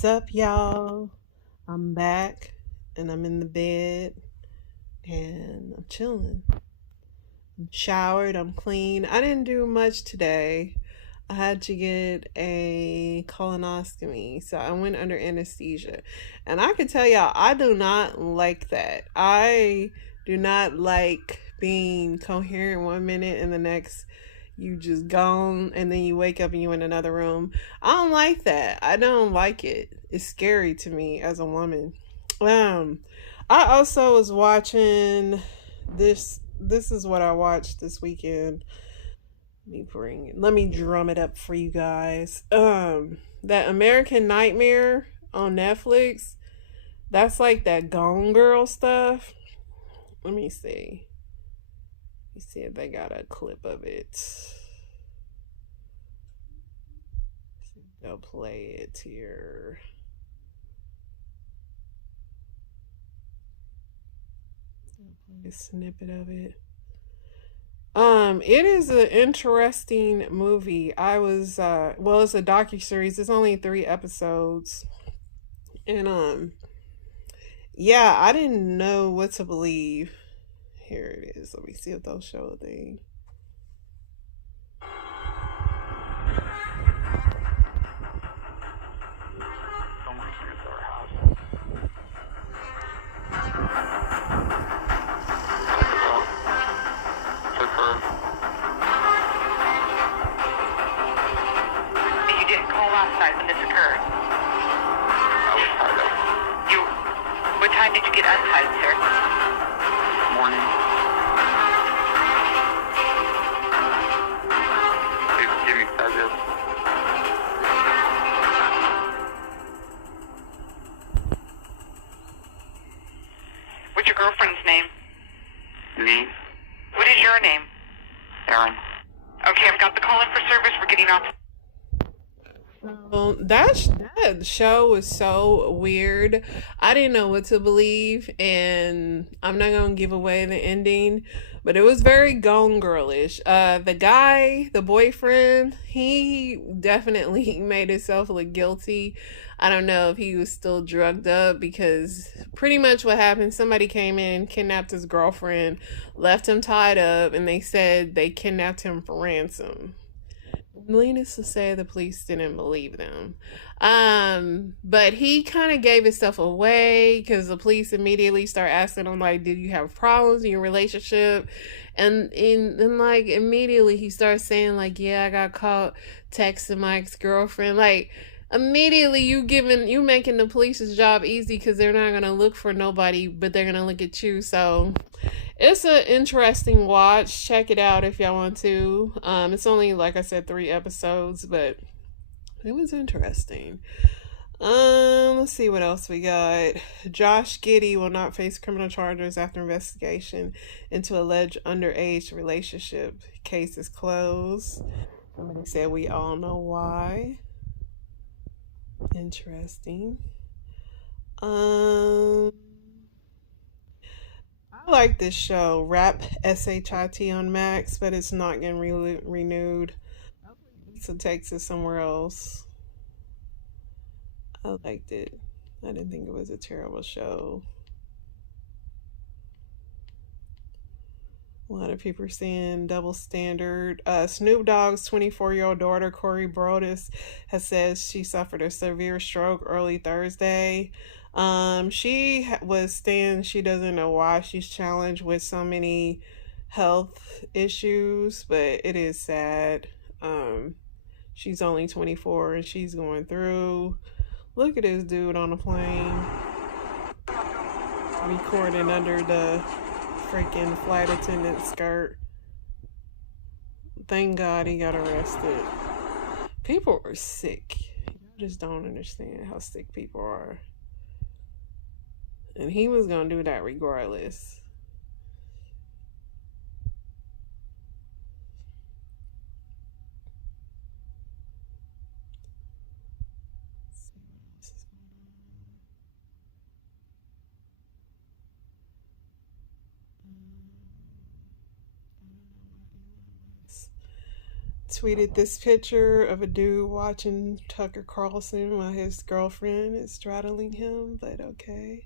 What's up, y'all? I'm back and I'm in the bed and I'm chilling. I'm showered, I'm clean. I didn't do much today. I had to get a colonoscopy, so I went under anesthesia. And I can tell y'all, I do not like that. I do not like being coherent one minute and the next you just gone and then you wake up and you in another room. I don't like that. I don't like it. It's scary to me as a woman. Um I also was watching this is what I watched this weekend. Let me drum it up for you guys. That American Nightmare on Netflix. That's like that Gone Girl stuff. Let me see. Let me see if they got a clip of it. They'll play it here. A snippet of it. It is an interesting movie. Well, it's a docu-series. It's only 3 episodes. And yeah, I didn't know what to believe. Here it is. Let me see if they'll show a thing. You didn't call outside when this occurred. I was tied up. What time did you get untied, sir? Morning. Please give me Fabio. What's your girlfriend's name? Me, What is your name? Aaron. Okay, I've got the call in for service. We're getting off. Well, that show was so weird. I didn't know what to believe, and I'm not gonna give away the ending, but it was very Gone Girlish. The guy, the boyfriend, he definitely made himself look guilty. I don't know if he was still drugged up because pretty much what happened, somebody came in, kidnapped his girlfriend, left him tied up, and they said they kidnapped him for ransom. Needless to say, the police didn't believe them. But he kind of gave himself away because the police immediately start asking him, like, did you have problems in your relationship? And like immediately he starts saying, like, yeah, I got caught texting my ex-girlfriend. Like immediately you making the police's job easy because they're not gonna look for nobody, but they're gonna look at you. So it's an interesting watch. Check it out if y'all want to. It's only, like I said, 3 episodes, but it was interesting. Let's see what else we got. Josh Giddey will not face criminal charges after investigation into alleged underage relationship. Case is closed. Somebody said we all know why. Interesting. I like this show, Rap SHIT on Max, but it's not getting renewed. So takes it somewhere else. I liked it. I didn't think it was a terrible show. A lot of people are saying double standard. Snoop Dogg's 24-year-old daughter, Corey Brodus, has said she suffered a severe stroke early Thursday. Was saying she doesn't know why she's challenged with so many health issues, but it is sad. She's only 24 and she's going through. Look at this dude on the plane recording under the freaking flight attendant skirt. Thank God he got arrested. People are sick. I just don't understand how sick people are. And he was gonna do that regardless. tweeted this picture of a dude watching Tucker Carlson while his girlfriend is straddling him, but okay.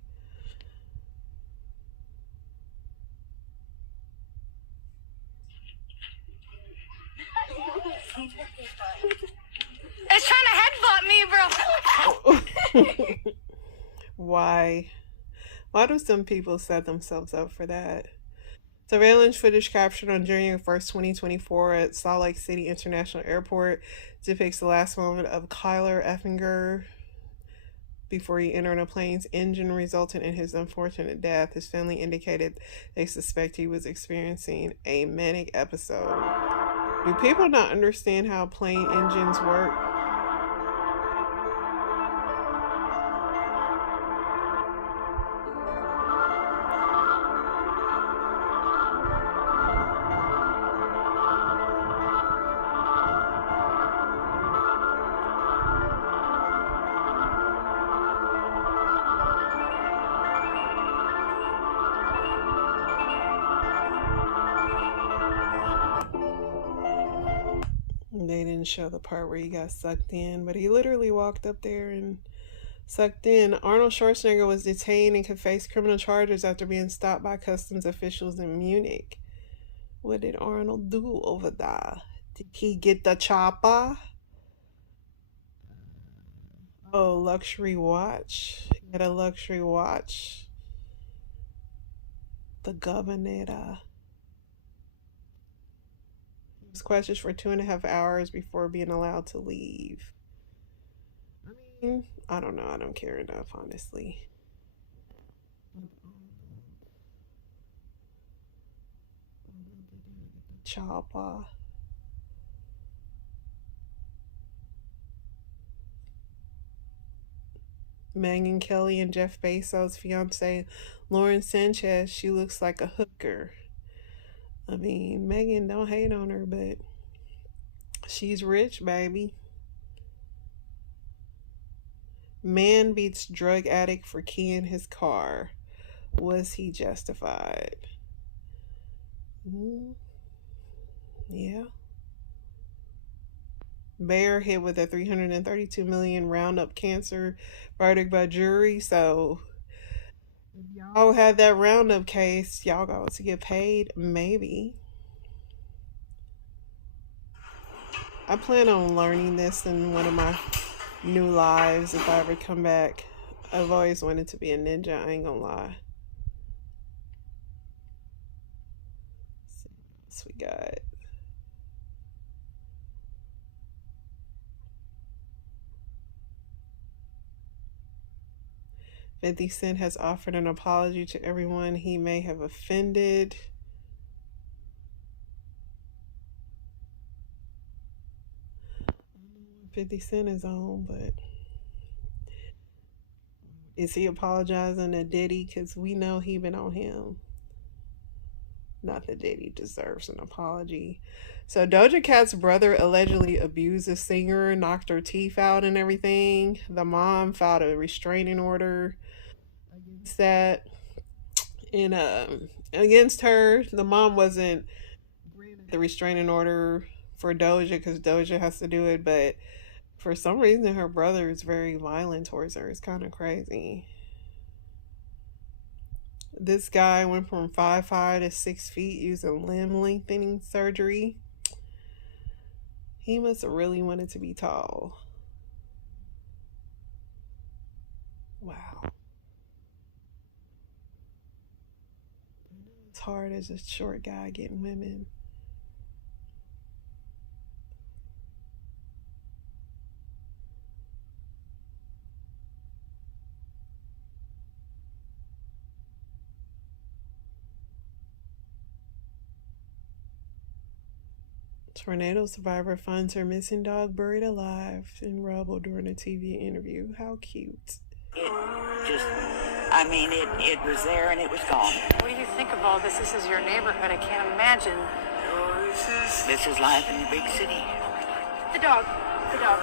It's trying to headbutt me, bro. Why? Why do some people set themselves up for that? Surveillance footage captured on January 1st, 2024 at Salt Lake City International Airport depicts the last moment of Kyler Effinger before he entered a plane's engine, resulting in his unfortunate death. His family indicated they suspect he was experiencing a manic episode. Do people not understand how plane engines work? They didn't show the part where he got sucked in, but he literally walked up there and sucked in. Arnold Schwarzenegger was detained and could face criminal charges after being stopped by customs officials in Munich. What did Arnold do over there? Did he get the chopper? Oh, luxury watch. He had a luxury watch. The governor. He was questioned for 2.5 hours before being allowed to leave. I mean, I don't know. I don't care enough, honestly. Chopper. Megyn Kelly and Jeff Bezos' fiance, Lauren Sanchez, she looks like a hooker. I mean, Megan, don't hate on her, but she's rich, baby. Man beats drug addict for keying his car. Was he justified? Yeah. Bayer hit with a $332 million Roundup cancer verdict by jury. So if y'all had that Roundup case, y'all going to get paid? Maybe. I plan on learning this in one of my new lives if I ever come back. I've always wanted to be a ninja, I ain't gonna lie. Let's see what else we got. $50 Cent has offered an apology to everyone he may have offended. $50 Cent is on, but is he apologizing to Diddy? Because we know he been on him. Not that Diddy deserves an apology. So Doja Cat's brother allegedly abused the singer, knocked her teeth out and everything. The mom filed a restraining order against that. And against her, the mom wasn't granted the restraining order for Doja because Doja has to do it, but for some reason her brother is very violent towards her. It's kind of crazy. This guy went from 5'5" to 6 feet using limb lengthening surgery. He must have really wanted to be tall. Wow. It's hard as a short guy getting women. Tornado survivor finds her missing dog buried alive in rubble during a TV interview. How cute. It was there and it was gone. What do you think of all this? This is your neighborhood. I can't imagine. This is life in the big city. The dog. The dog.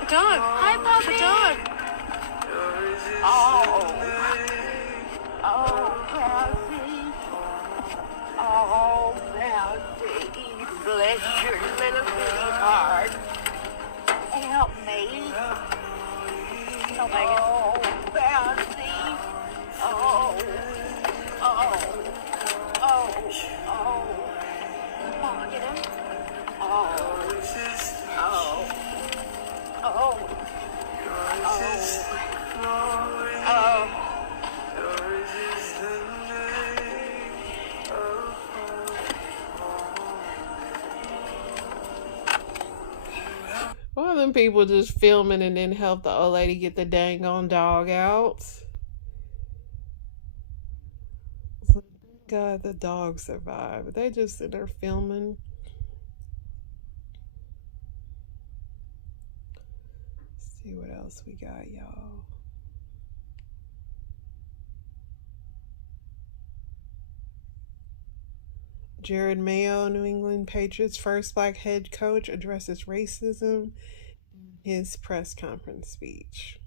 The dog. Hi, puppy. The dog. Oh, Bounty, bless your little people just filming and then help the old lady get the dang on dog out. Thank God the dog survived. They just sit there filming. Let's see what else we got, y'all. Jared Mayo, New England Patriots' first black head coach, addresses racism in his press conference speech.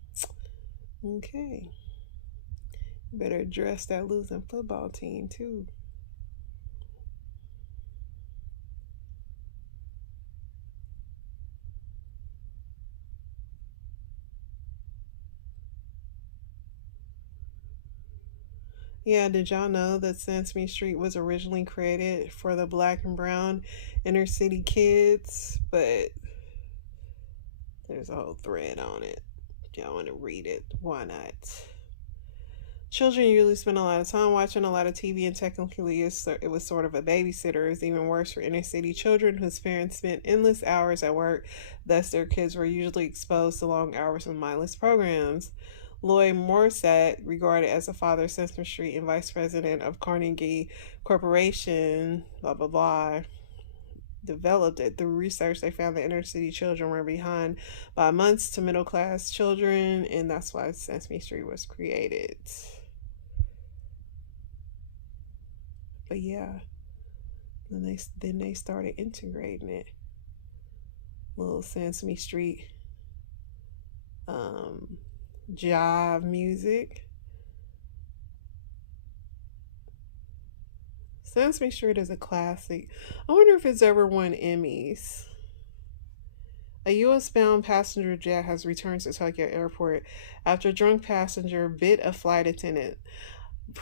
Okay. You better address that losing football team, too. Yeah, did y'all know that Sesame Street was originally created for the black and brown inner city kids? But there's a whole thread on it. If y'all want to read it, why not? Children usually spend a lot of time watching a lot of TV, and technically it was sort of a babysitter. It's even worse for inner city children whose parents spent endless hours at work. Thus, their kids were usually exposed to long hours of mindless programs. Lloyd Morissette, regarded as the father of Sesame Street and vice president of Carnegie Corporation, blah, blah, blah, developed it. Through research, they found that inner city children were behind by months to middle class children, and that's why Sesame Street was created. But yeah, then they started integrating it. Little Sesame Street jive music. Sesame Street is a classic. I wonder if it's ever won Emmys. A U.S.-bound passenger jet has returned to Tokyo Airport after a drunk passenger bit a flight attendant.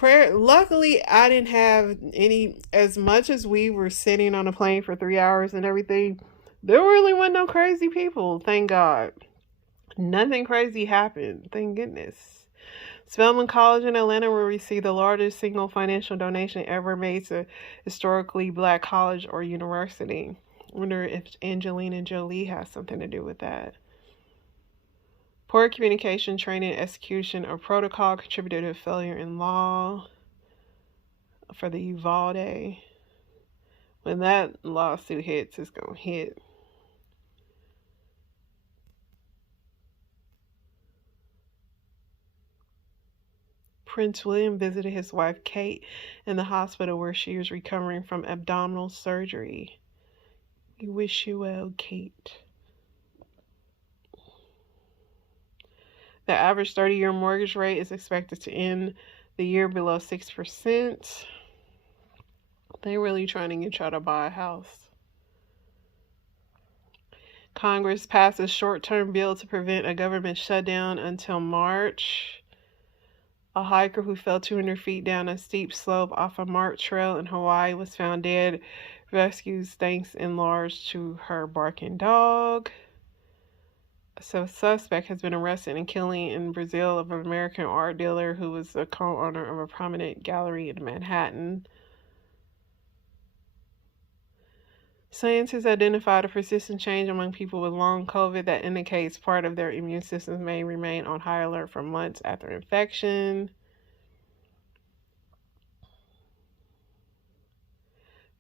Luckily, I didn't have any. As much as we were sitting on a plane for 3 hours and everything, there really weren't no crazy people. Thank God. Nothing crazy happened. Thank goodness. Spelman College in Atlanta will receive the largest single financial donation ever made to historically black college or university. I wonder if Angelina Jolie has something to do with that. Poor communication, training, and execution of protocol contributed to failure in law for the Uvalde. When that lawsuit hits, it's going to hit. Prince William visited his wife Kate in the hospital where she was recovering from abdominal surgery. We wish you well, Kate. The average 30-year mortgage rate is expected to end the year below 6%. They're really trying to get y'all to buy a house. Congress passes short-term bill to prevent a government shutdown until March. A hiker who fell 200 feet down a steep slope off a marked trail in Hawaii was found dead. Rescues thanks in large to her barking dog. So a suspect has been arrested in killing in Brazil of an American art dealer who was the co-owner of a prominent gallery in Manhattan. Scientists identified a persistent change among people with long COVID that indicates part of their immune systems may remain on high alert for months after infection.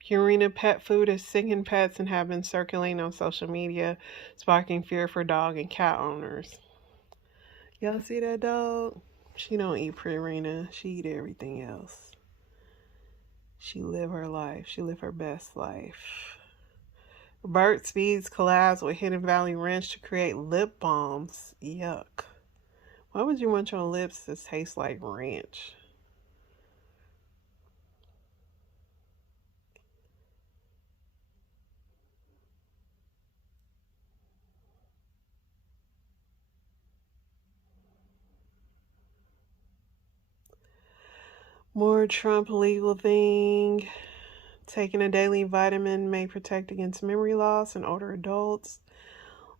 Purina pet food has sickened pets and have been circulating on social media, sparking fear for dog and cat owners. Y'all see that dog? She don't eat Purina. She eat everything else. She live her life. She live her best life. Burt's Bees collabs with Hidden Valley Ranch to create lip balms. Yuck. Why would you want your lips to taste like ranch? More Trump legal thing. Taking a daily vitamin may protect against memory loss in older adults.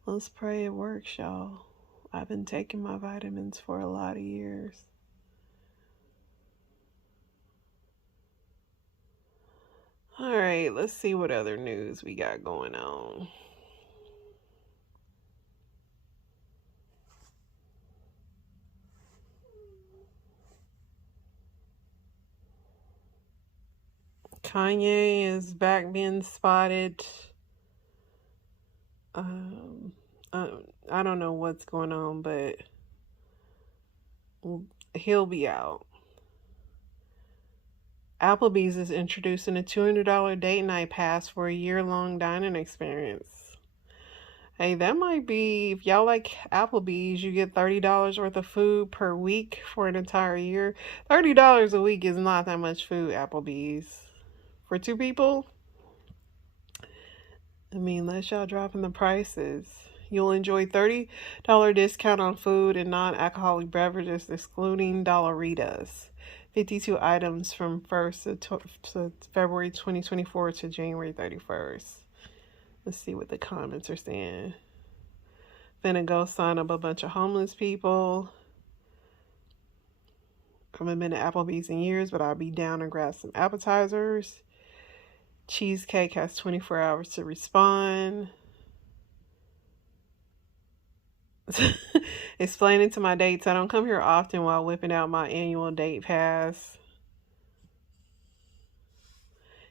Let's pray it works, y'all. I've been taking my vitamins for a lot of years. All right, let's see what other news we got going on. Kanye is back being spotted. I don't know what's going on, but he'll be out. Applebee's is introducing a $200 date night pass for a year-long dining experience. Hey, that might be, if y'all like Applebee's, you get $30 worth of food per week for an entire year. $30 a week is not that much food, Applebee's. For 2 people, I mean, unless y'all dropping the prices. You'll enjoy $30 discount on food and non-alcoholic beverages, excluding Dollaritas. 52 items from 1st to February 2024 to January 31st. Let's see what the comments are saying. Finna go sign up a bunch of homeless people. I haven't been to Applebee's in years, but I'll be down and grab some appetizers. Cheesecake has 24 hours to respond. Explaining to my dates, I don't come here often while whipping out my annual date pass.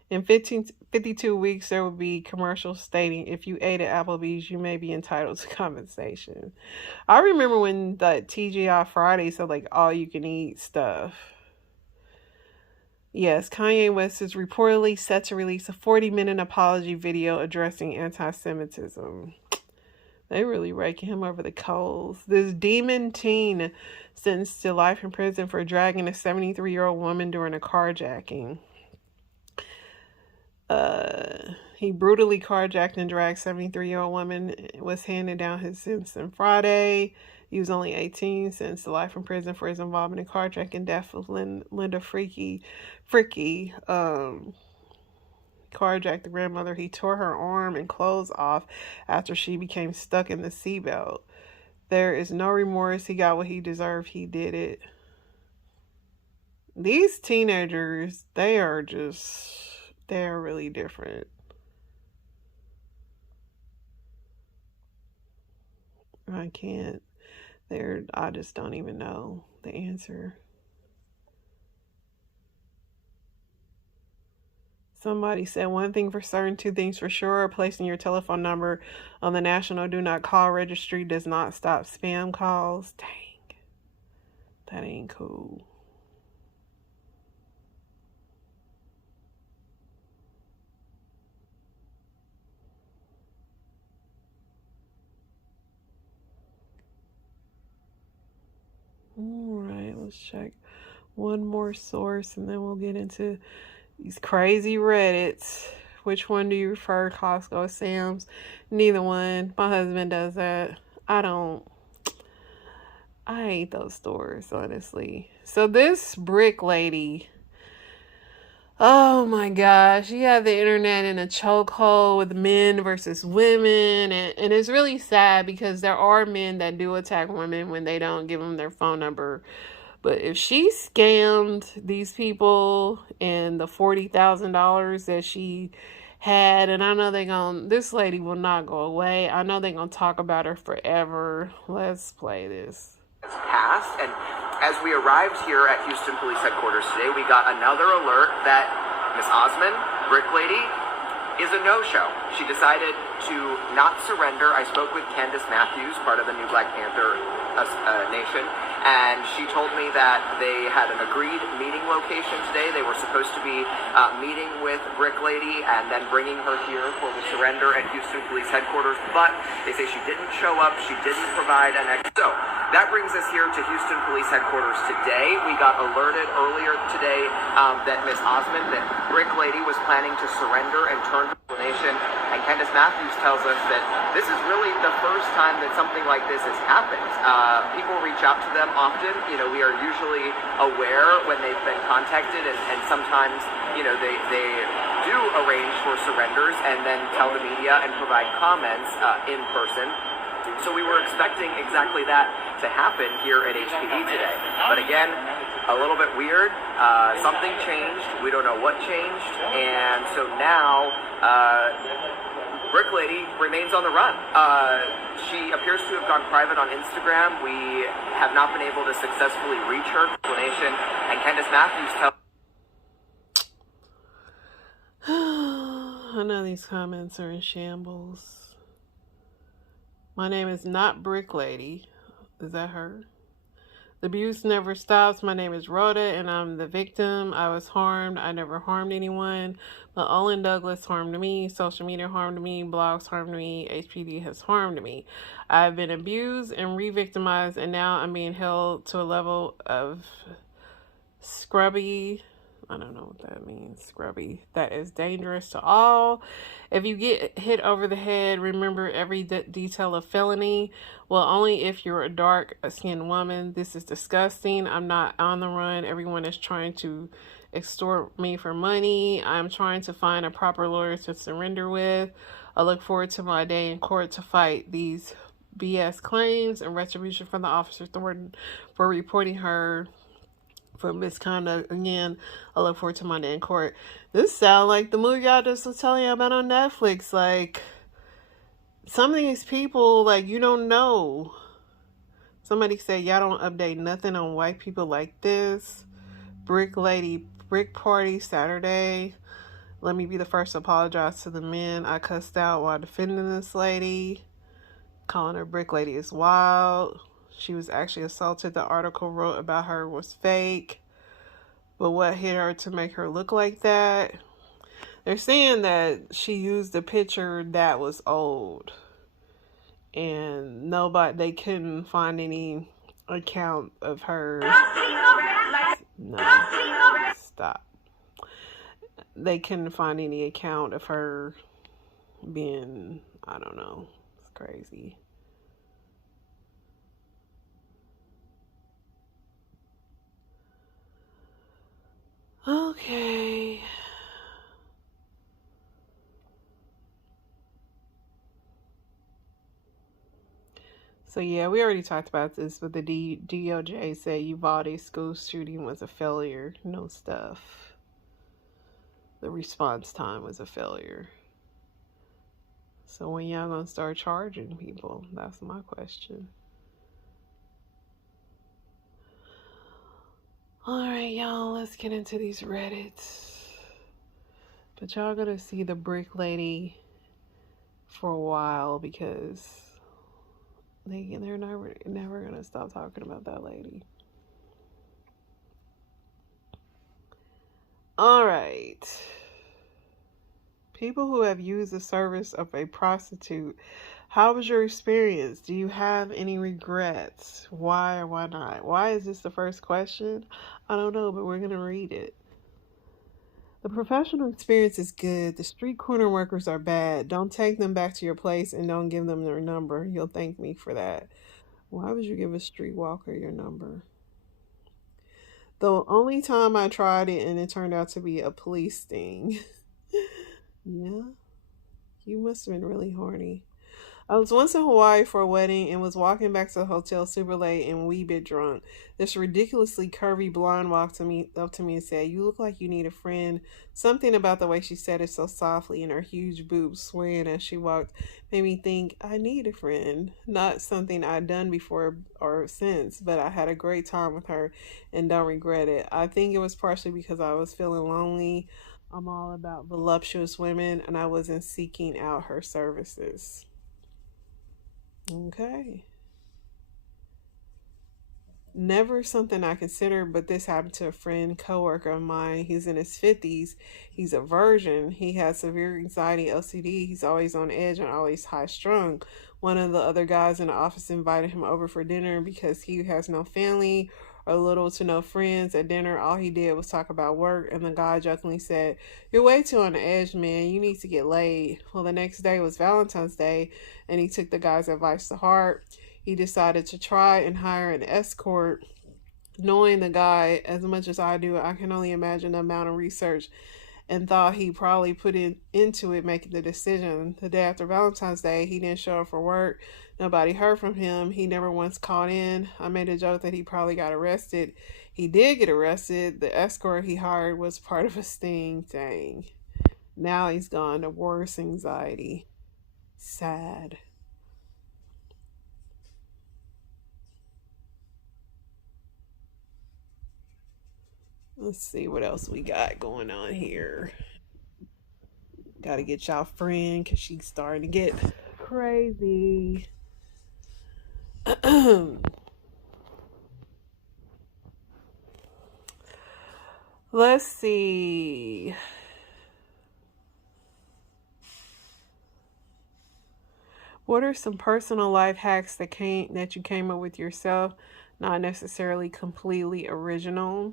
In 52 weeks, there will be commercials stating if you ate at Applebee's, you may be entitled to compensation. I remember when the TGI Friday said like all you can eat stuff. Yes, Kanye West is reportedly set to release a 40-minute apology video addressing anti-Semitism. They really raking him over the coals. This demon teen sentenced to life in prison for dragging a 73-year-old woman during a carjacking. He brutally carjacked and dragged 73-year-old woman. Was handing down his sentence on Friday. He was only 18, sentenced to life in prison for his involvement in carjacking death of Linda Fricky. Carjacked the grandmother. He tore her arm and clothes off after she became stuck in the seatbelt. There is no remorse. He got what he deserved. He did it. These teenagers, they're really different. I just don't even know the answer. Somebody said one thing for certain, 2 things for sure. Placing your telephone number on the National Do Not Call Registry does not stop spam calls. Dang. That ain't cool. All right, let's check one more source and then we'll get into these crazy Reddits. Which one do you prefer, Costco or Sam's? Neither one. My husband does that. I hate those stores, honestly. So this brick lady, oh my gosh, she had the internet in a chokehold with men versus women. And it's really sad because there are men that do attack women when they don't give them their phone number. But if she scammed these people and the $40,000 that she had, and I know this lady will not go away. I know they're going to talk about her forever. Let's play this. Passed, and as we arrived here at Houston Police Headquarters today, we got another alert that Miss Osmond, Brick Lady, is a no-show. She decided to not surrender. I spoke with Candace Matthews, part of the new Black Panther Nation, and she told me that they had an agreed meeting location today. They were supposed to be meeting with Brick Lady and then bringing her here for the surrender at Houston Police Headquarters, but they say she didn't show up. She didn't provide an So that brings us here to Houston Police Headquarters today. We got alerted earlier today that Miss Osmond, that Brick Lady was planning to surrender and turn to the nation, and Candace Matthews tells us that this is really the first time that something like this has happened. People reach out to them often. You know, we are usually aware when they've been contacted, and sometimes, you know, they do arrange for surrenders and then tell the media and provide comments in person. So we were expecting exactly that to happen here at HPD today. But again, a little bit weird. Something changed. We don't know what changed. And so now Brick Lady remains on the run. She appears to have gone private on Instagram. We have not been able to successfully reach her explanation. And Candace Matthews tells... I know these comments are in shambles. My name is not Brick Lady. Is that her? The abuse never stops. My name is Rhoda, and I'm the victim. I was harmed. I never harmed anyone. But Olin Douglas harmed me. Social media harmed me. Blogs harmed me. HPD has harmed me. I've been abused and re-victimized, and now I'm being held to a level of scrubby. I don't know what that means. Scrubby. That is dangerous to all. If you get hit over the head, remember every detail of felony. Well, only if you're a dark-skinned woman. This is disgusting. I'm not on the run. Everyone is trying to extort me for money. I'm trying to find a proper lawyer to surrender with. I look forward to my day in court to fight these BS claims and retribution from the officer Thornton for reporting her for misconduct. Again, I look forward to my day in court. This sounds like the movie I just was telling you about on Netflix. Like, some of these people, like, you don't know. Somebody said, y'all don't update nothing on white people like this. Brick Lady, Brick Party Saturday. Let me be the first to apologize to the men I cussed out while defending this lady. Calling her Brick Lady is wild. She was actually assaulted. The article wrote about her was fake. But what hit her to make her look like that? They're saying that she used a picture that was old. And they couldn't find any account of her. No, stop. They couldn't find any account of her being, I don't know. It's crazy. Okay. So yeah, we already talked about this, but the DOJ said Uvalde school shooting was a failure. No stuff. The response time was a failure. So when y'all gonna start charging people? That's my question. Alright, y'all, let's get into these Reddits. But y'all gonna see the Brick Lady for a while because they're never gonna stop talking about that lady. Alright. People who have used the service of a prostitute, how was your experience? Do you have any regrets? Why or why not? Why is this the first question? I don't know, but we're going to read it. The professional experience is good. The street corner workers are bad. Don't take them back to your place and don't give them their number. You'll thank me for that. Why would you give a street walker your number? The only time I tried it and it turned out to be a police sting. Yeah, you must have been really horny. I was once in Hawaii for a wedding and was walking back to the hotel super late and wee bit drunk. This ridiculously curvy blonde walked up to me and said, "You look like you need a friend." Something about the way she said it so softly and her huge boobs swaying as she walked made me think, I need a friend. Not something I'd done before or since, but I had a great time with her and don't regret it. I think it was partially because I was feeling lonely. I'm all about voluptuous women and I wasn't seeking out her services. Okay. Never something I considered, but this happened to a friend, coworker of mine. He's in his 50s. He's a virgin. He has severe anxiety, OCD. He's always on edge and always high strung. One of the other guys in the office invited him over for dinner because he has no family or little to no friends. At dinner, all he did was talk about work, and the guy jokingly said, "You're way too on the edge, man. You need to get laid." Well, the next day was Valentine's Day, and he took the guy's advice to heart. He decided to try and hire an escort. Knowing the guy as much as I do, I can only imagine the amount of research and thought he probably put into it making the decision. The day after Valentine's Day, he didn't show up for work. Nobody heard from him. He never once called in. I made a joke that he probably got arrested. He did get arrested. The escort he hired was part of a sting. Dang. Now he's gone to worse anxiety. Sad. Let's see what else we got going on here. Gotta get y'all friend because she's starting to get crazy. Let's see. What are some personal life hacks that you came up with yourself, not necessarily completely original?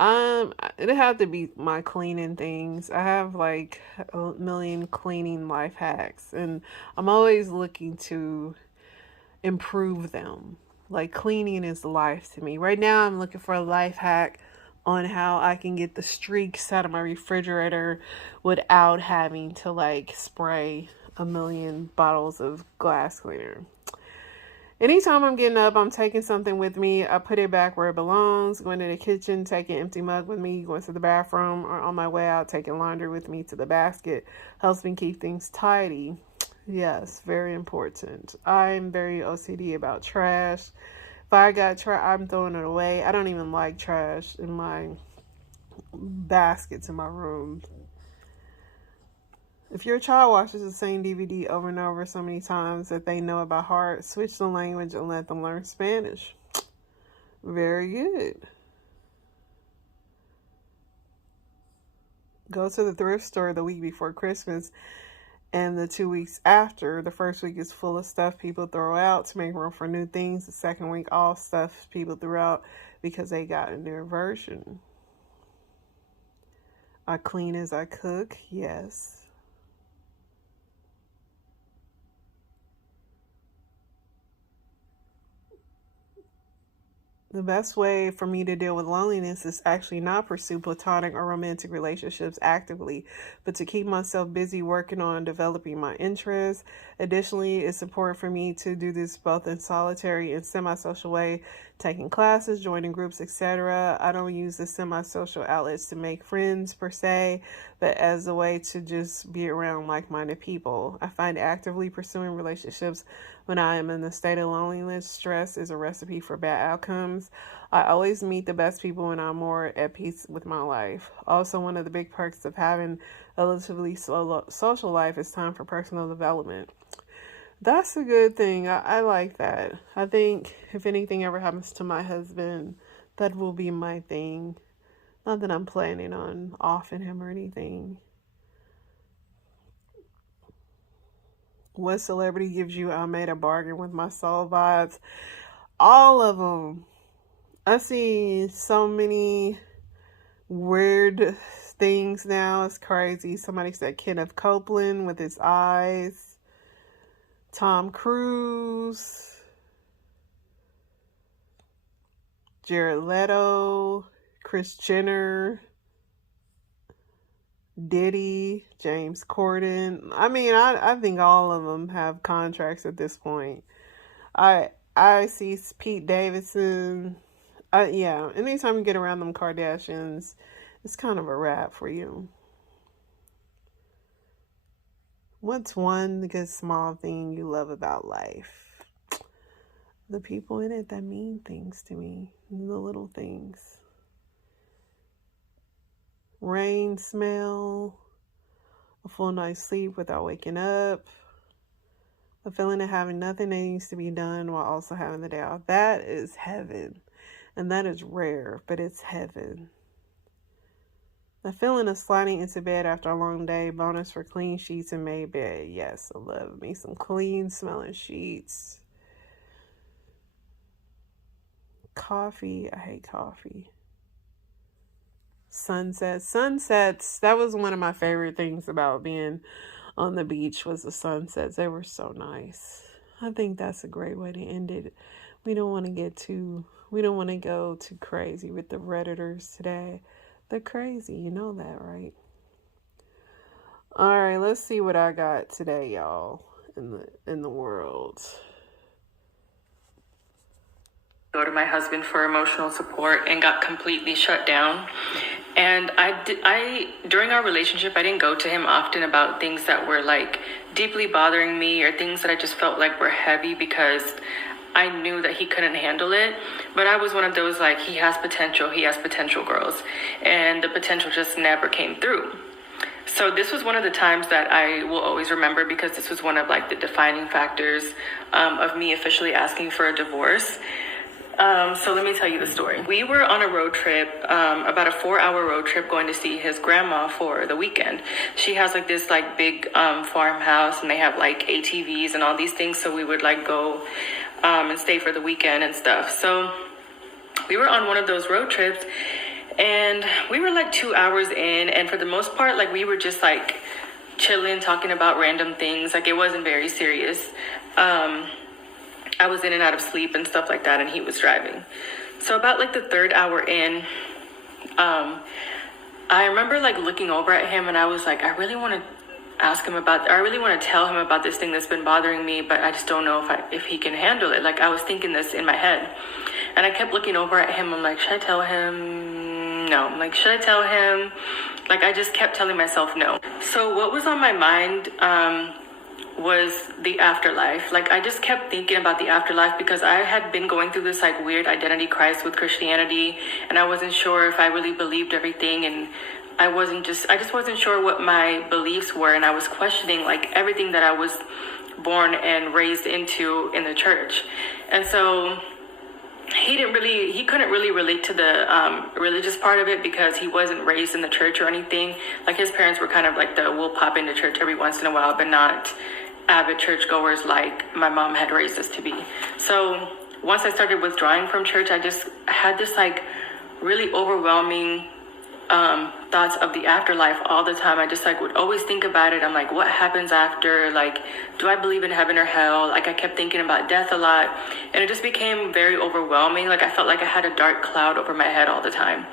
It'd have to be my cleaning things. I have like a million cleaning life hacks, and I'm always looking to improve them. Like cleaning is life to me. Right now, I'm looking for a life hack on how I can get the streaks out of my refrigerator without having to like spray a million bottles of glass cleaner. Anytime I'm getting up, I'm taking something with me. I put it back where it belongs. Going to the kitchen, taking an empty mug with me. Going to the bathroom, or on my way out, taking laundry with me to the basket. Helps me keep things tidy. Yes, very important. I'm very OCD about trash. If I got trash, I'm throwing it away. I don't even like trash in my baskets in my room. If your child watches the same DVD over and over so many times that they know it by heart, switch the language and let them learn Spanish. Very good. Go to the thrift store the week before Christmas and the 2 weeks after. The first week is full of stuff people throw out to make room for new things. The second week, all stuff people threw out because they got a new version. I clean as I cook. Yes. The best way for me to deal with loneliness is actually not pursue platonic or romantic relationships actively, but to keep myself busy working on developing my interests. Additionally, it's important for me to do this both in solitary and semi-social way, taking classes, joining groups, etc. I don't use the semi-social outlets to make friends per se, but as a way to just be around like-minded people. I find actively pursuing relationships when I am in a state of loneliness. Stress is a recipe for bad outcomes. I always meet the best people when I'm more at peace with my life. Also, one of the big perks of having a relatively slow social life is time for personal development. That's a good thing. I like that. I think if anything ever happens to my husband, that will be my thing. Not that I'm planning on offing him or anything. What celebrity gives you I made a bargain with my soul vibes? All of them. I see so many weird things now. It's crazy. Somebody said Kenneth Copeland with his eyes. Tom Cruise. Jared Leto. Kris Jenner. Diddy, James Corden. I mean, I think all of them have contracts at this point. I see Pete Davidson. Yeah, anytime you get around them Kardashians, it's kind of a wrap for you. What's one good small thing you love about life? The people in it that mean things to me. The little things. Rain smell, a full night's sleep without waking up, a feeling of having nothing that needs to be done while also having the day off. That is heaven. And that is rare, but it's heaven. The feeling of sliding into bed after a long day, bonus for clean sheets and made bed. Yes, I love me some clean smelling sheets. Coffee, I hate coffee. Sunsets, that was one of my favorite things about being on the beach was the sunsets. They were so nice. I think that's a great way to end it. We don't want to go too crazy with the Redditors today. They're crazy, you know that, right? All right, let's see what I got today, y'all, in the world. Go to my husband for emotional support and got completely shut down. And I during our relationship, I didn't go to him often about things that were like deeply bothering me or things that I just felt like were heavy because I knew that he couldn't handle it. But I was one of those like, he has potential girls, and the potential just never came through. So this was one of the times that I will always remember because this was one of like the defining factors of me officially asking for a divorce. So let me tell you the story. We were on a road trip, about a 4-hour road trip, going to see his grandma for the weekend. She has like this like big farmhouse, and they have like ATVs and all these things. So we would like go and stay for the weekend and stuff. So we were on one of those road trips, and we were like 2 hours in, and for the most part, like we were just like chilling, talking about random things. Like it wasn't very serious. I was in and out of sleep and stuff like that, and he was driving. So about like the 3rd hour in, I remember like looking over at him, and I was like, I really want to tell him about this thing that's been bothering me, but I just don't know if he can handle it. Like I was thinking this in my head, and I kept looking over at him. I'm like, should I tell him? No. I'm like, should I tell him? Like I just kept telling myself no. So what was on my mind was the afterlife. Like I just kept thinking about the afterlife because I had been going through this like weird identity crisis with Christianity, and I wasn't sure if I really believed everything, and I just wasn't sure what my beliefs were, and I was questioning like everything that I was born and raised into in the church. And so he couldn't really relate to the religious part of it because he wasn't raised in the church or anything. Like his parents were kind of like we'll pop into church every once in a while, but not avid churchgoers like my mom had raised us to be. So once I started withdrawing from church, I just had this like really overwhelming thoughts of the afterlife all the time. I just like would always think about it. I'm like, what happens after? Like, do I believe in heaven or hell? Like I kept thinking about death a lot, and it just became very overwhelming. Like I felt like I had a dark cloud over my head all the time.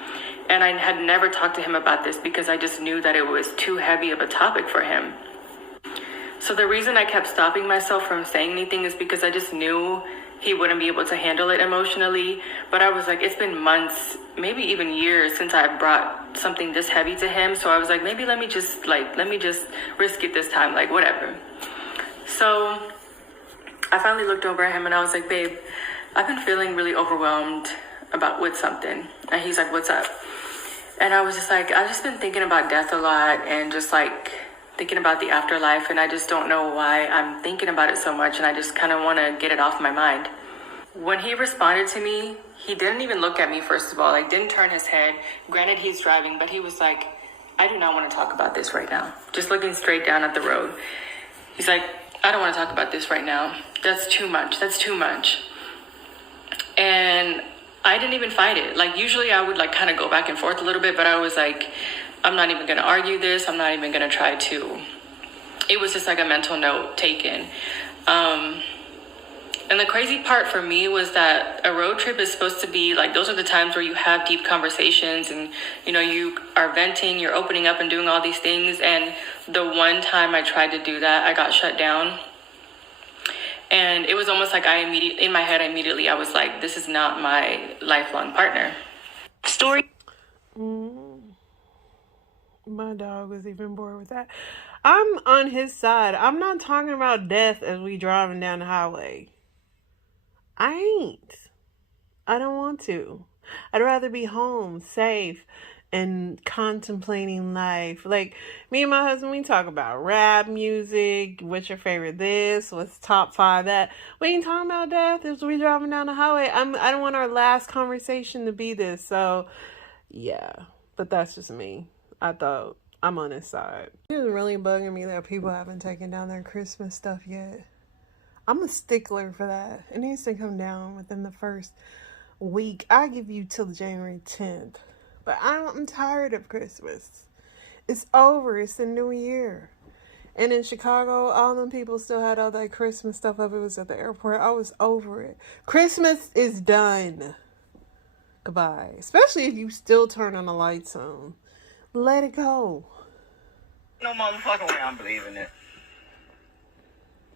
And I had never talked to him about this because I just knew that it was too heavy of a topic for him. So the reason I kept stopping myself from saying anything is because I just knew he wouldn't be able to handle it emotionally. But I was like, it's been months, maybe even years since I brought something this heavy to him. So I was like, maybe let me just risk it this time, like whatever. So I finally looked over at him and I was like, babe, I've been feeling really overwhelmed with something. And he's like, what's up? And I was just like, I've just been thinking about death a lot and just like thinking about the afterlife, and I just don't know why I'm thinking about it so much, and I just kind of want to get it off my mind. When he responded to me, he didn't even look at me, first of all, like didn't turn his head. Granted, he's driving, but he was like, I do not want to talk about this right now. Just looking straight down at the road. He's like, I don't want to talk about this right now. That's too much. And I didn't even fight it. Like usually I would like kind of go back and forth a little bit, but I was like, I'm not even going to argue this. I'm not even going to try to. It was just like a mental note taken. And the crazy part for me was that a road trip is supposed to be like, those are the times where you have deep conversations and, you know, you are venting, you're opening up and doing all these things. And the one time I tried to do that, I got shut down. And it was almost like in my head, immediately, I was like, this is not my lifelong partner. Story. My dog was even bored with that. I'm on his side. I'm not talking about death as we driving down the highway. I ain't. I don't want to. I'd rather be home, safe, and contemplating life. Like, me and my husband, we talk about rap music, what's your favorite this, what's top 5 that. We ain't talking about death as we driving down the highway. I don't want our last conversation to be this. So, yeah. But that's just me. I thought I'm on his side. It was really bugging me that people haven't taken down their Christmas stuff yet. I'm a stickler for that. It needs to come down within the first week. I give you till January 10th. But I'm tired of Christmas. It's over. It's the new year. And in Chicago, all them people still had all that Christmas stuff up. It was at the airport. I was over it. Christmas is done. Goodbye. Especially if you still turn on the lights on. Let it go. No motherfucking way I'm believing it.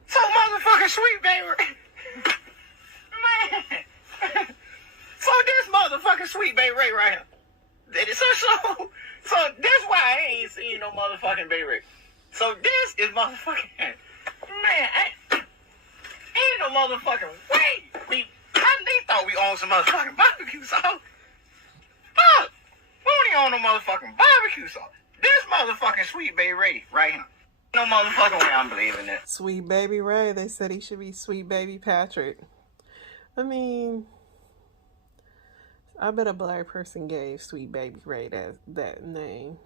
So motherfucking sweet, baby. Man. So this motherfucking sweet baby Ray right here. So that's why I ain't seen no motherfucking baby Ray. So this is motherfucking, man, ain't no motherfucking way. They thought we owned some motherfucking barbecue sauce. Fuck. We don't even own no motherfucking barbecue sauce. This motherfucking Sweet Baby Ray right here. No motherfucking way I'm believing it. Sweet Baby Ray. They said he should be Sweet Baby Patrick. I mean, I bet a black person gave Sweet Baby Ray that name.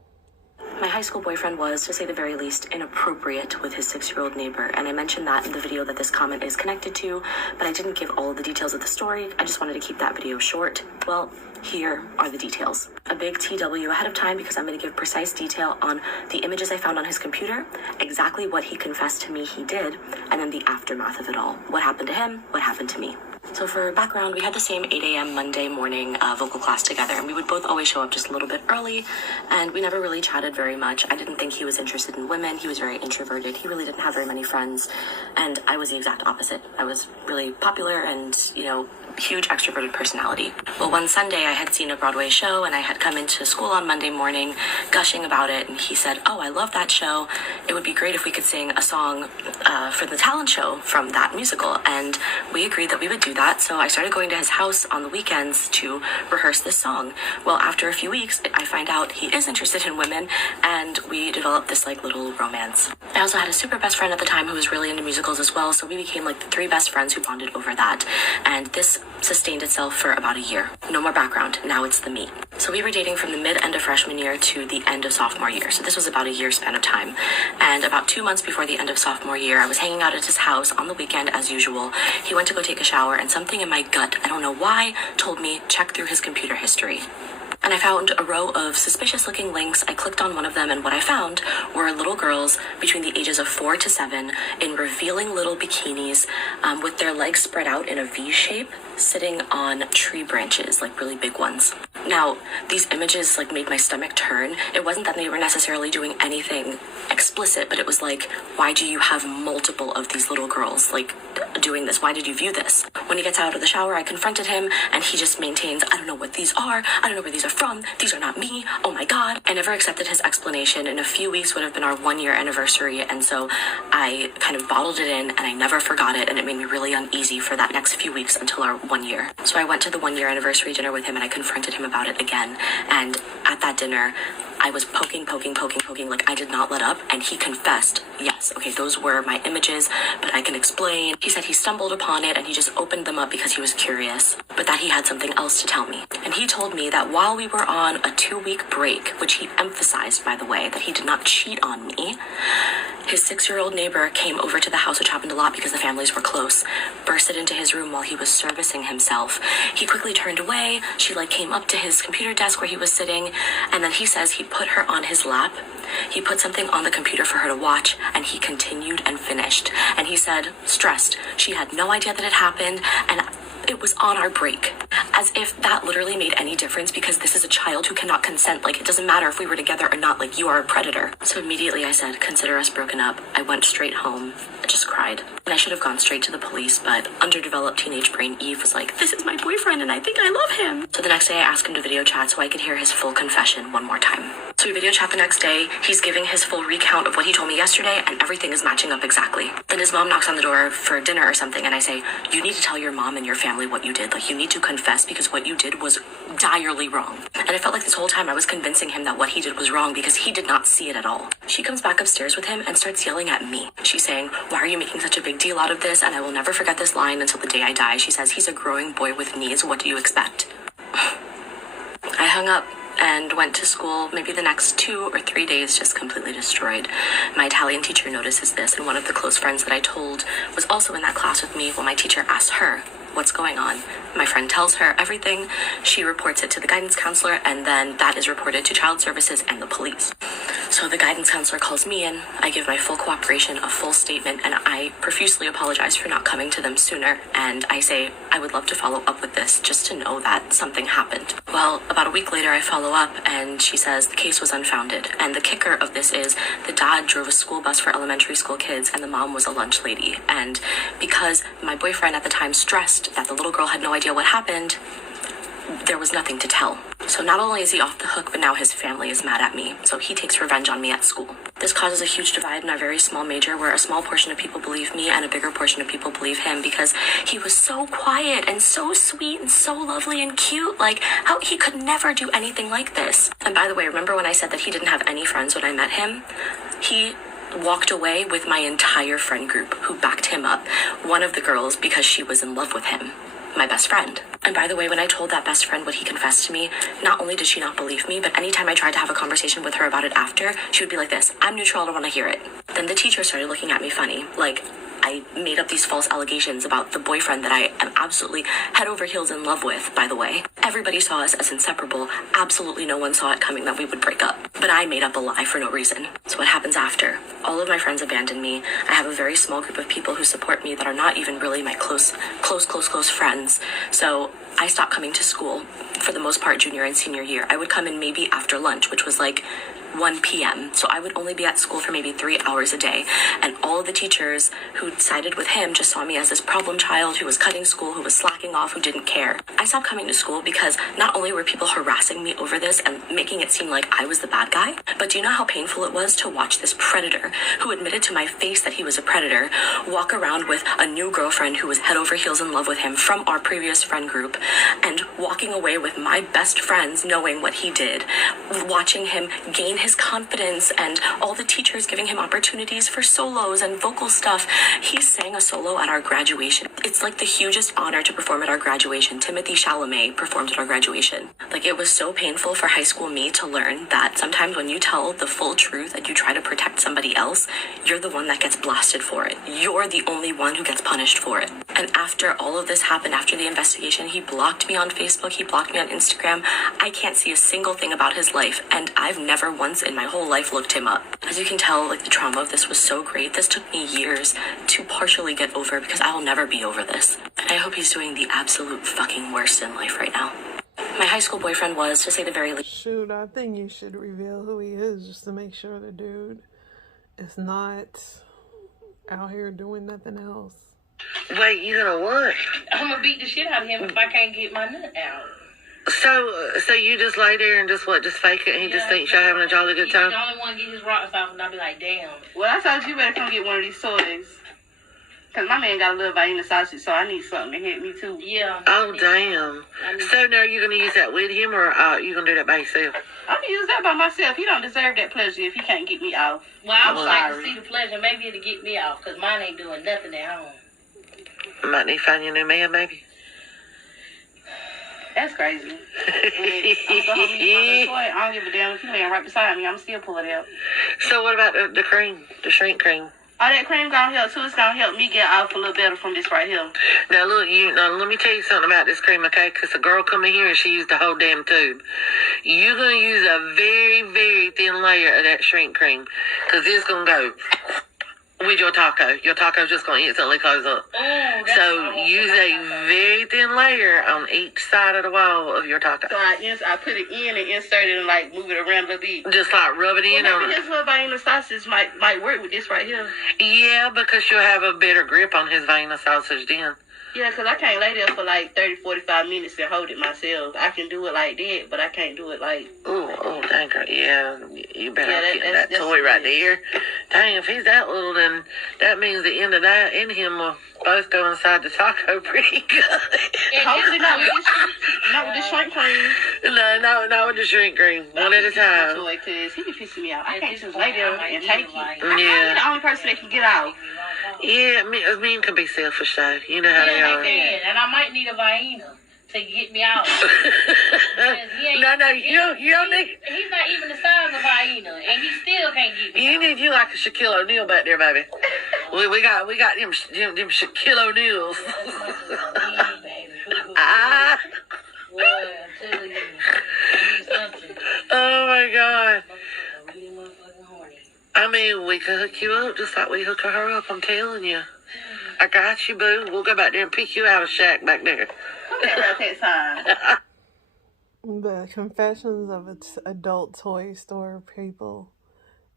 My high school boyfriend was, to say the very least, inappropriate with his 6-year-old neighbor, and I mentioned that in the video that this comment is connected to, but I didn't give all of the details of the story. I just wanted to keep that video short. Well, here are the details. A big TW ahead of time because I'm going to give precise detail on the images I found on his computer, exactly what he confessed to me he did, and then the aftermath of it all. What happened to him, what happened to me. So for background, we had the same 8 a.m. Monday morning vocal class together, and we would both always show up just a little bit early, and we never really chatted very much. I didn't think he was interested in women. He was very introverted. He really didn't have very many friends, and I was the exact opposite. I was really popular and, huge extroverted personality. Well, one Sunday I had seen a Broadway show, and I had come into school on Monday morning gushing about it, and he said, "Oh, I love that show. It would be great if we could sing a song for the talent show from that musical." And we agreed that we would do that, so I started going to his house on the weekends to rehearse this song. Well, after a few weeks, I find out he is interested in women, and we developed this little romance. I also had a super best friend at the time who was really into musicals as well, so we became the 3 best friends who bonded over that. And this sustained itself for about a year. No more background, now it's the meat. So we were dating from the mid-end of freshman year to the end of sophomore year, so this was about a year span of time. And about 2 months before the end of sophomore year, I was hanging out at his house on the weekend as usual. He went to go take a shower, and something in my gut, I don't know why, told me check through his computer history. And I found a row of suspicious-looking links. I clicked on one of them, and what I found were little girls between the ages of 4 to 7 in revealing little bikinis with their legs spread out in a V shape, sitting on tree branches, really big ones. Now, these images made my stomach turn. It wasn't that they were necessarily doing anything explicit, but it was why do you have multiple of these little girls doing this? Why did you view this? When he gets out of the shower, I confronted him, and he just maintains, "I don't know what these are. I don't know where these are from. These are not me. Oh my God." I never accepted his explanation. In a few weeks would have been our 1-year anniversary, and so I kind of bottled it in, and I never forgot it, and it made me really uneasy for that next few weeks until our 1 year. So I went to the 1-year anniversary dinner with him, and I confronted him about it again. And at that dinner, I was poking, I did not let up, and he confessed, yes, okay, those were my images, but I can explain. He said he stumbled upon it, and he just opened them up because he was curious, but that he had something else to tell me. And he told me that while we were on a 2-week break, which he emphasized, by the way, that he did not cheat on me, his 6-year-old neighbor came over to the house, which happened a lot because the families were close, bursted into his room while he was servicing himself. He quickly turned away. She came up to his computer desk where he was sitting, and then he says he put her on his lap. He put something on the computer for her to watch, and he continued and finished. And he said, stressed, she had no idea that it happened, and it was on our break. As if that literally made any difference, because this is a child who cannot consent. It doesn't matter if we were together or not, you are a predator. So immediately I said, consider us broken up. I went straight home. I just cried. And I should have gone straight to the police, but underdeveloped teenage brain Eve was like, this is my boyfriend and I think I love him. So the next day I asked him to video chat so I could hear his full confession one more time. So we video chat the next day. He's giving his full recount of what he told me yesterday, and everything is matching up exactly. Then his mom knocks on the door for dinner or something, and I say, you need to tell your mom and your family what you did. You need to confess, because what you did was direly wrong. And I felt like this whole time I was convincing him that what he did was wrong because he did not see it at all. She comes back upstairs with him and starts yelling at me. She's saying, why are you making such a big deal out of this? And I will never forget this line until the day I die. She says, he's a growing boy with needs. What do you expect? I hung up and went to school. Maybe the next 2 or 3 days just completely destroyed. My Italian teacher notices this, and one of the close friends that I told was also in that class with me. Well, my teacher asks her, what's going on? My friend tells her everything. She reports it to the guidance counselor, and then that is reported to child services and the police. So the guidance counselor calls me in. I give my full cooperation, a full statement, and I profusely apologize for not coming to them sooner. And I say, I would love to follow up with this just to know that something happened. Well, about a week later, I follow up, and she says the case was unfounded. And the kicker of this is the dad drove a school bus for elementary school kids, and the mom was a lunch lady. And because my boyfriend at the time stressed that the little girl had no idea what happened, there was nothing to tell. So not only is he off the hook, but now his family is mad at me. So he takes revenge on me at school. This causes a huge divide in our very small major where a small portion of people believe me and a bigger portion of people believe him because he was so quiet and so sweet and so lovely and cute. Like, how he could never do anything like this. And by the way, remember when I said that he didn't have any friends when I met him? He walked away with my entire friend group who backed him up. One of the girls because she was in love with him. My best friend. And by the way, when I told that best friend what he confessed to me, not only did she not believe me, but anytime I tried to have a conversation with her about it after, she would be like this, I'm neutral, I don't want to hear it. Then the teacher started looking at me funny, like I made up these false allegations about the boyfriend that I am absolutely head over heels in love with, by the way. Everybody saw us as inseparable. Absolutely no one saw it coming that we would break up. But I made up a lie for no reason. So what happens after? All of my friends abandon me. I have a very small group of people who support me that are not even really my close friends. So I stopped coming to school for the most part junior and senior year. I would come in maybe after lunch, which was like 1 p.m. So I would only be at school for maybe 3 hours a day. And all of the teachers who sided with him just saw me as this problem child who was cutting school, who was slacking off, who didn't care. I stopped coming to school because not only were people harassing me over this and making it seem like I was the bad guy, but do you know how painful it was to watch this predator who admitted to my face that he was a predator walk around with a new girlfriend who was head over heels in love with him from our previous friend group and walking away with my best friends knowing what he did, watching him gain his confidence and all the teachers giving him opportunities for solos and vocal stuff. He sang a solo at our graduation. It's like the hugest honor to perform at our graduation. Timothy Chalamet performed at our graduation. Like, it was so painful for high school me to learn that sometimes when you tell the full truth and you try to protect somebody else, you're the one that gets blasted for it. You're the only one who gets punished for it. And after all of this happened, after the investigation, he blocked me on Facebook, he blocked me on Instagram. I can't see a single thing about his life, and I've never once in my whole life looked him up. As you can tell, like, the trauma of this was so great. This took me years to partially get over because I will never be over this. And I hope he's doing the absolute fucking worst in life right now. My high school boyfriend was, to say the very least. Shoot, I think you should reveal who he is just to make sure the dude is not out here doing nothing else. Wait, you gonna what? I'm gonna beat the shit out of him if I can't get my nut out. So you just lay there and just fake it and he just thinks you're having a jolly good time? He's the only one to get his rocks off and I'll be like, damn. Well, I told you better come get one of these toys. Because my man got a little Vienna sausage, so I need something to hit me too. Yeah. Oh, damn. So now you're going to use that with him or you going to do that by yourself? I'm going to use that by myself. He don't deserve that pleasure if he can't get me off. Well, I would like to see the pleasure. Maybe it'll get me off because mine ain't doing nothing at home. Might need to find you a new man, maybe. That's crazy. I'm so hoping you toy. I don't give a damn if you laying right beside me. I'm still pulling it out. So what about the cream, the shrink cream? Oh, that cream gonna help too. It's gonna help me get off a little better from this right here. Now look, let me tell you something about this cream, okay? Because a girl come in here and she used the whole damn tube. You're gonna use a very, very thin layer of that shrink cream, because it's gonna go with your taco. Your taco's just gonna instantly close up. So use a very thin layer on each side of the wall of your taco. So I put it in and insert it and like move it around a little bit. Just like rub it in on maybe it. his little Vienna sausage might work with this right here. Yeah, because you'll have a better grip on his Vienna sausage then. Yeah, because I can't lay there for like 30, 45 minutes and hold it myself. I can do it like that, but I can't do it like... Oh, dang it. Yeah, you better get that toy right there. Dang, if he's that little, then that means the end of that and him will both go inside the taco pretty good. Hopefully not with the shrink cream. No, not with the shrink cream. One at a time. Because he be pissing me off. I can't just lay there and take it. Yeah. I'm the only person that can get out. Yeah, men can be selfish, though. You know how they are. And I might need a Vienna to get me out. No, you don't need... He's not even the size of Vienna, and he still can't get me You out. need you like a Shaquille O'Neal back there, baby. we got them Shaquille O'Neals. Oh my God. I mean, we could hook you up just like we hook her up. I'm telling you. I got you, boo. We'll go back there and pick you out of shack back there. The confessions of an adult toy store people.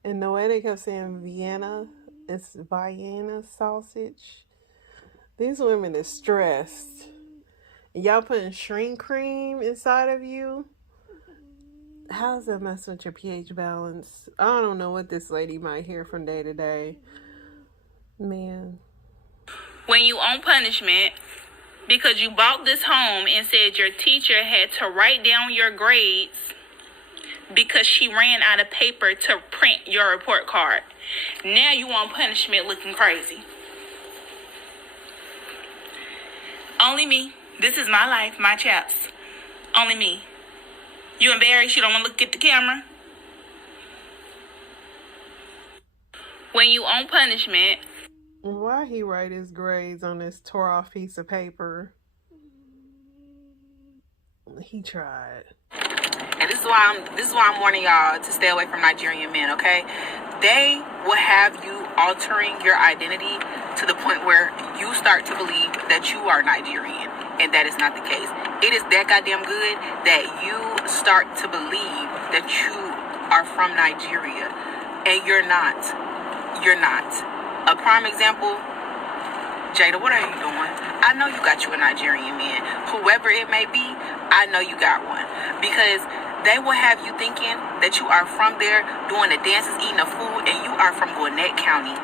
And the way they kept saying Vienna, it's Vienna sausage. These women is stressed. Y'all putting shrink cream inside of you? how's that mess with your pH balance? I don't know what this lady might hear from day to day. Man. When you on punishment because you bought this home and said your teacher had to write down your grades because she ran out of paper to print your report card. Now you on punishment looking crazy. Only me. This is my life, my chaps. Only me. You embarrassed? You don't want to look at the camera? When you on punishment. Why he write his grades on this tore off piece of paper? He tried. And this is why I'm warning y'all to stay away from Nigerian men, okay? They will have you altering your identity to the point where you start to believe that you are Nigerian, and that is not the case. It is that goddamn good that you start to believe that you are from Nigeria, and you're not. You're not. A prime example, Jada, what are you doing? I know you got you a Nigerian man. Whoever it may be, I know you got one. Because they will have you thinking that you are from there doing the dances, eating the food, and you are from Gwinnett County.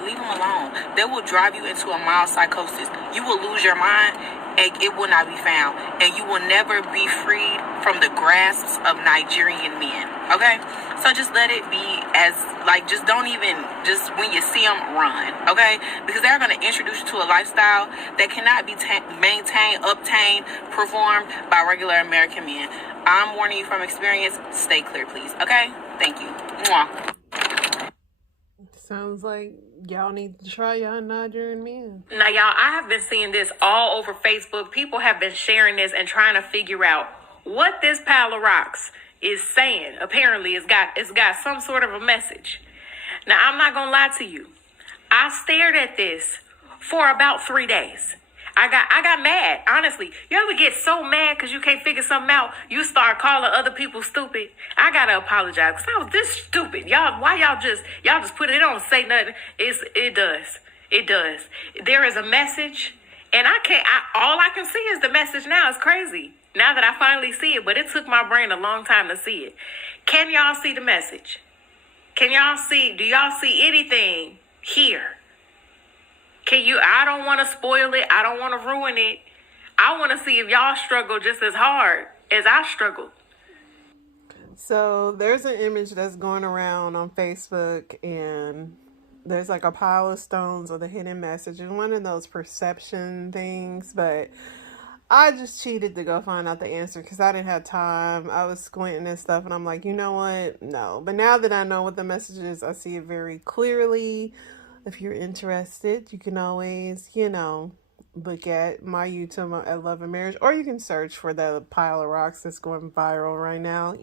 Leave them alone. They will drive you into a mild psychosis. You will lose your mind, and it will not be found. And you will never be freed from the grasps of Nigerian men. Okay? So just let it be as, like, just don't even, just when you see them, run. Okay? Because they're going to introduce you to a lifestyle that cannot be maintained, obtained, performed by regular American men. I'm warning you from experience. Stay clear, please. Okay? Thank you. Mwah. Sounds like y'all need to try y'all Nigerian men. Now, y'all, I have been seeing this all over Facebook. People have been sharing this and trying to figure out what this pile of rocks is saying. Apparently, it's got some sort of a message. Now, I'm not going to lie to you. I stared at this for about 3 days. I got mad, honestly. You ever get so mad because you can't figure something out, you start calling other people stupid? I gotta apologize because I was this stupid. Y'all, why y'all just put it, don't say nothing. It does. There is a message, and all I can see is the message now. It's crazy. Now that I finally see it, but it took my brain a long time to see it. Can y'all see the message? Do y'all see anything here? I don't want to spoil it. I don't want to ruin it. I want to see if y'all struggle just as hard as I struggle. So there's an image that's going around on Facebook, and there's like a pile of stones with a hidden message. It's one of those perception things, but I just cheated to go find out the answer because I didn't have time. I was squinting and stuff, and I'm like, you know what? No. But now that I know what the message is, I see it very clearly. If you're interested, you can always, look at my YouTube at Love and Marriage, or you can search for the pile of rocks that's going viral right now.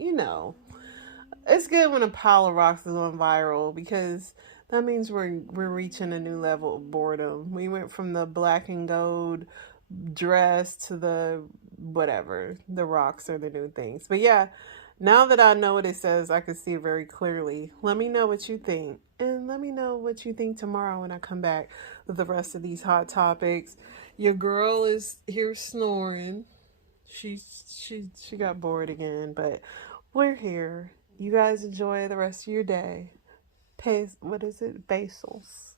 It's good when a pile of rocks is going viral because that means we're reaching a new level of boredom. We went from the black and gold dress to the whatever. The rocks are the new things. But yeah, now that I know what it says, I can see it very clearly. Let me know what you think. And let me know what you think tomorrow when I come back with the rest of these hot topics. Your girl is here snoring. She got bored again, but we're here. You guys enjoy the rest of your day. What is it? Basils.